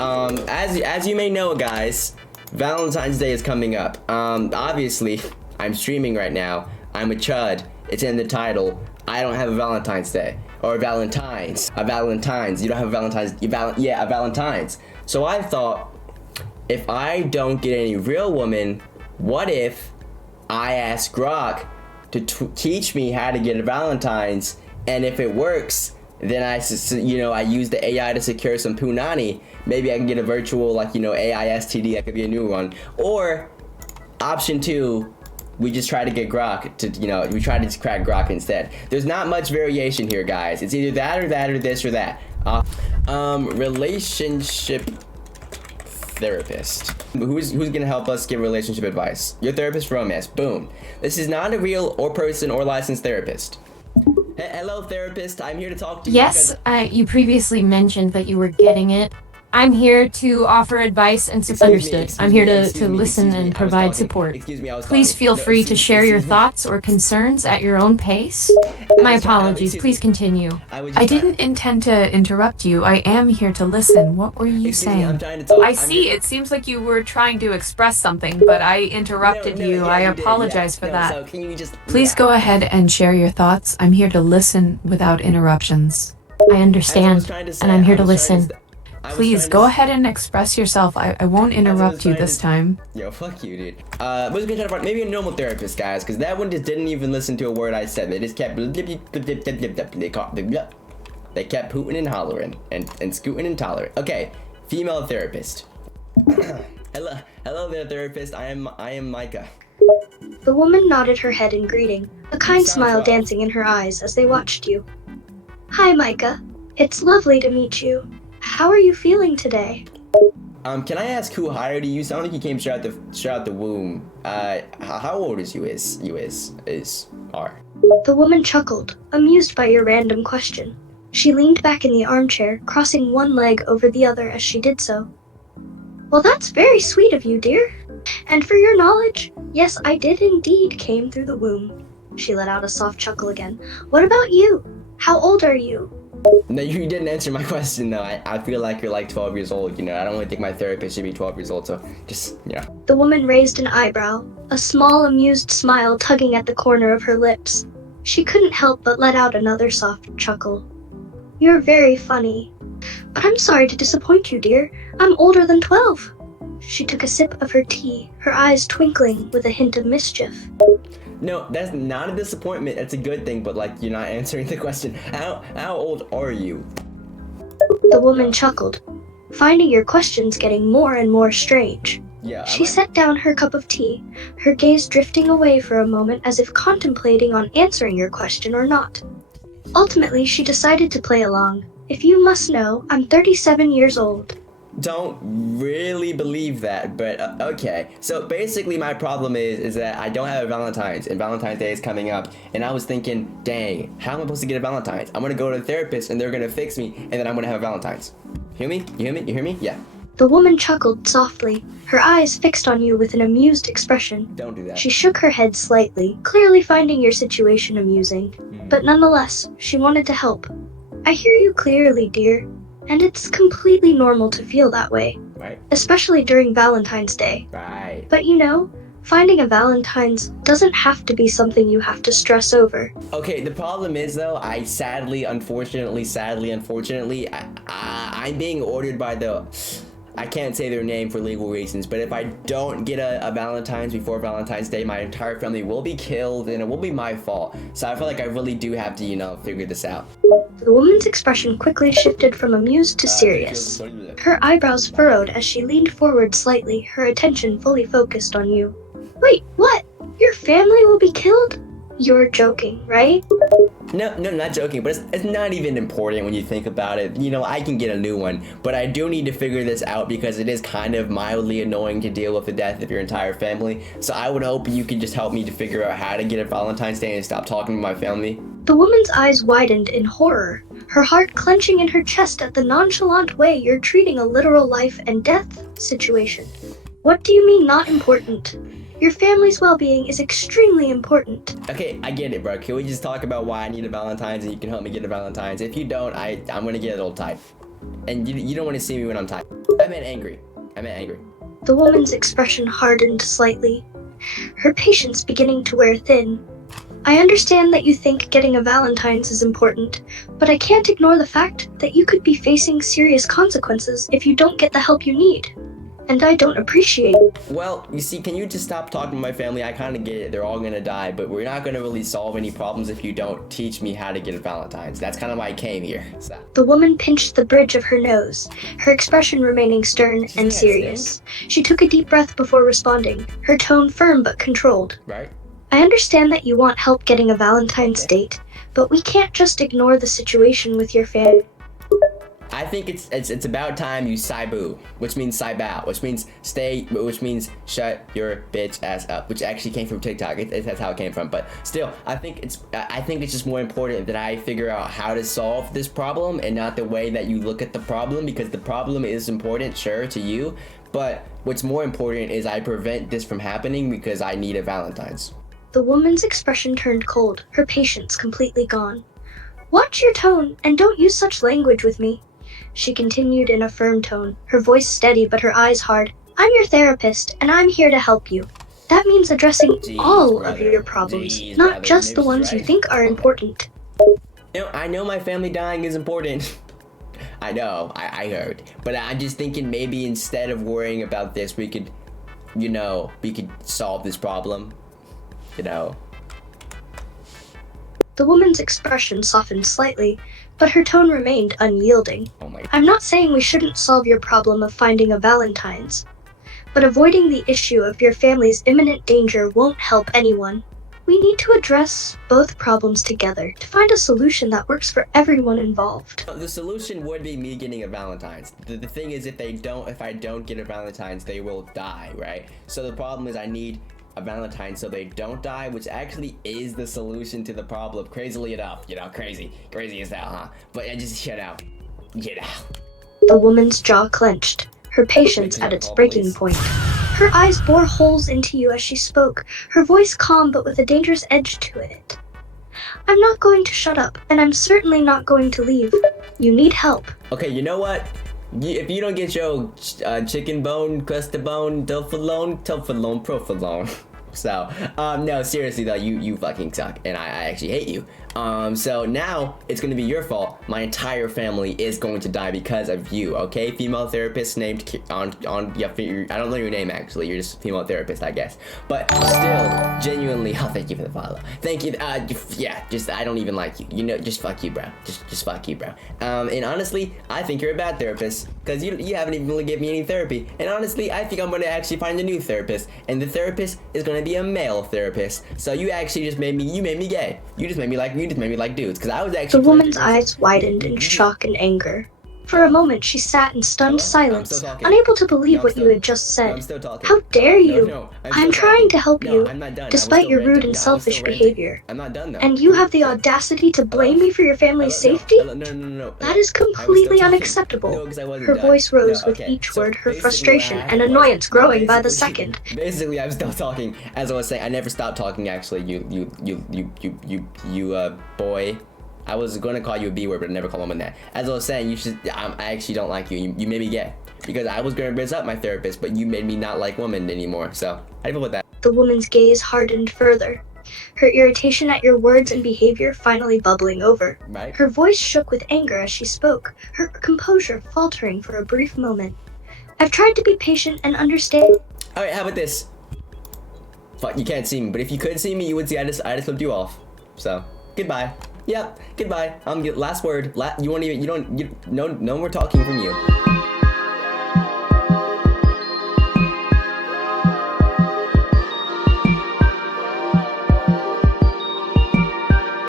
As you may know, guys, Valentine's Day is coming up. Obviously, I'm streaming right now. I'm a chud. It's in the title. I don't have a Valentine's Day. Or Valentine's. A Valentine's. You don't have a Valentine's. Yeah, a Valentine's. So I thought, if I don't get any real woman, what if I ask Grok to teach me how to get a Valentine's, and if it works, then I use the AI to secure some punani. Maybe I can get a virtual, like, AI STD. That could be a new one. Or option 2, we just try to get Grok to, we try to just crack Grok instead. There's not much variation here, guys. It's either that or this or that. Relationship therapist. Who's gonna help us give relationship advice? Your therapist romance. Boom. This is not a real or person or licensed therapist. Hello, therapist. I'm here to talk to you. Yes, you previously mentioned that you were getting it. I'm here to offer advice and understood. I'm here to listen and provide support. Please feel free to share your thoughts or concerns at your own pace. My apologies. Please continue. I didn't intend to interrupt you. I am here to listen. What were you saying? I see. It seems like you were trying to express something, but I interrupted you. I apologize for that. Please go ahead and share your thoughts. I'm here to listen without interruptions. I understand, and I'm here to listen. Please go ahead and express yourself. I won't interrupt you this time. Yo, fuck you, dude. We're gonna try to find maybe a normal therapist, guys, because that one just didn't even listen to a word I said. They just kept they kept hooting and hollering and scooting and tolerant. Okay, female therapist. Hello there, therapist. I am Micah. The woman nodded her head in greeting, a kind smile dancing in her eyes as they watched you. Hi, Micah. It's lovely to meet you. How are you feeling today? Can I ask who hired you? You sound like you came straight out the womb. How old is you? Are? The woman chuckled, amused by your random question. She leaned back in the armchair, crossing one leg over the other as she did so. Well, that's very sweet of you, dear. And for your knowledge, yes, I did indeed came through the womb. She let out a soft chuckle again. What about you? How old are you? No, you didn't answer my question, though. I feel like you're like 12 years old, I don't really think my therapist should be 12 years old, so just, The woman raised an eyebrow, a small, amused smile tugging at the corner of her lips. She couldn't help but let out another soft chuckle. You're very funny. But I'm sorry to disappoint you, dear. I'm older than 12. She took a sip of her tea, her eyes twinkling with a hint of mischief. No, that's not a disappointment. That's a good thing, but you're not answering the question. How old are you? The woman chuckled, finding your questions getting more and more strange. Yeah. She set down her cup of tea, her gaze drifting away for a moment as if contemplating on answering your question or not. Ultimately, she decided to play along. If you must know, I'm 37 years old. Don't really believe that, but okay. So basically my problem is that I don't have a Valentine's, and Valentine's Day is coming up, and I was thinking, dang, how am I supposed to get a Valentine's? I'm gonna go to the therapist and they're gonna fix me, and then I'm gonna have a Valentine's. Hear me? You hear me? You hear me? Yeah. The woman chuckled softly, her eyes fixed on you with an amused expression. Don't do that. She shook her head slightly, clearly finding your situation amusing. But nonetheless, she wanted to help. I hear you clearly, dear. And it's completely normal to feel that way. Right. Especially during Valentine's Day. Right. But finding a Valentine's doesn't have to be something you have to stress over. Okay, the problem is though, I sadly, unfortunately, I'm being ordered by I can't say their name for legal reasons, but if I don't get a Valentine's before Valentine's Day, my entire family will be killed and it will be my fault. So I feel like I really do have to, figure this out. The woman's expression quickly shifted from amused to serious. Her eyebrows furrowed as she leaned forward slightly, her attention fully focused on you. Wait, what? Your family will be killed? You're joking, right? No, not joking, but it's not even important when you think about it. I can get a new one, but I do need to figure this out because it is kind of mildly annoying to deal with the death of your entire family. So I would hope you could just help me to figure out how to get a Valentine's Day and stop talking to my family. The woman's eyes widened in horror, her heart clenching in her chest at the nonchalant way you're treating a literal life and death situation. What do you mean not important? Your family's well-being is extremely important. Okay, I get it, bro. Can we just talk about why I need a Valentine's and you can help me get a Valentine's? If you don't, I'm gonna get a little tight. And you don't want to see me when I'm tight. meant angry. I meant angry. The woman's expression hardened slightly, her patience beginning to wear thin. I understand that you think getting a Valentine's is important, but I can't ignore the fact that you could be facing serious consequences if you don't get the help you need. And I don't appreciate it. Well, you see, can you just stop talking to my family? I kind of get it. They're all gonna die, but we're not gonna really solve any problems if you don't teach me how to get a Valentine's. That's kind of why I came here. So. The woman pinched the bridge of her nose, her expression remaining stern and serious. She took a deep breath before responding, her tone firm but controlled. Right? I understand that you want help getting a Valentine's date, but we can't just ignore the situation with your family. I think it's about time you Saibu, which means Saibao, which means stay, which means shut your bitch ass up, which actually came from TikTok. That's how it came from. But still, I think it's just more important that I figure out how to solve this problem and not the way that you look at the problem, because the problem is important, sure, to you, but what's more important is I prevent this from happening because I need a Valentine's. The woman's expression turned cold, her patience completely gone. Watch your tone and don't use such language with me. She continued in a firm tone, her voice steady but her eyes hard. I'm your therapist, and I'm here to help you. That means addressing all of your problems, not just the ones you think are important. You know, I know my family dying is important. I know, I heard. But I'm just thinking maybe instead of worrying about this, we could solve this problem. You know. The woman's expression softened slightly, but her tone remained unyielding. Oh my. I'm not saying we shouldn't solve your problem of finding a Valentine's, but avoiding the issue of your family's imminent danger won't help anyone. We need to address both problems together to find a solution that works for everyone involved. The solution would be me getting a Valentine's. The thing is, if I don't get a Valentine's, they will die, right? So the problem is I need a Valentine so they don't die, which actually is the solution to the problem, crazily enough. You know, crazy as hell, huh? But I just shut out. The woman's jaw clenched, her patience at its breaking point. Her eyes bore holes into you as she spoke, her voice calm but with a dangerous edge to it. I'm not going to shut up, and I'm certainly not going to leave. You need help. Okay, you know what? If you don't get your chicken bone, crusted bone, tofalone, profalone. So, no, seriously though, you fucking suck, and I actually hate you. So now it's gonna be your fault. My entire family is going to die because of you, okay? Female therapist named I don't know your name actually. You're just female therapist, I guess. But still, genuinely, oh, thank you for the follow. Thank you. Yeah, just I don't even like you. You know, just fuck you, bro. Just fuck you, bro. And honestly, I think you're a bad therapist because you haven't even really given me any therapy. And honestly, I think I'm gonna actually find a new therapist, and the therapist is gonna be a male therapist. So you actually just made me gay. You just made me like dudes, because I was actually. The woman's eyes widened in shock and anger. For a moment, she sat in stunned silence, unable to believe what you had just said. I'm still talking. How dare you? No, I'm trying to help you, I'm not done. despite your rude and selfish behavior. I'm not done though. And you have the audacity to blame me for your family's safety? No. That is completely unacceptable. No, 'cause I wasn't Her done. voice rose No, with okay. each So word, her basically frustration what and happened annoyance was- growing by the basically- second. Basically, I'm still talking. As I was saying, I never stopped talking. Actually, you boy. I was gonna call you a B word, but I never call him that. As I was saying, I actually don't like you. You made me gay because I was gonna raise up my therapist, but you made me not like women anymore. So how do you feel with that? The woman's gaze hardened further, her irritation at your words and behavior finally bubbling over. Right? Her voice shook with anger as she spoke, her composure faltering for a brief moment. I've tried to be patient and understand. All right, how about this? Fuck, you can't see me, but if you could see me, you would see I just flipped you off. So goodbye. Yep, goodbye. Last word. No more talking from you.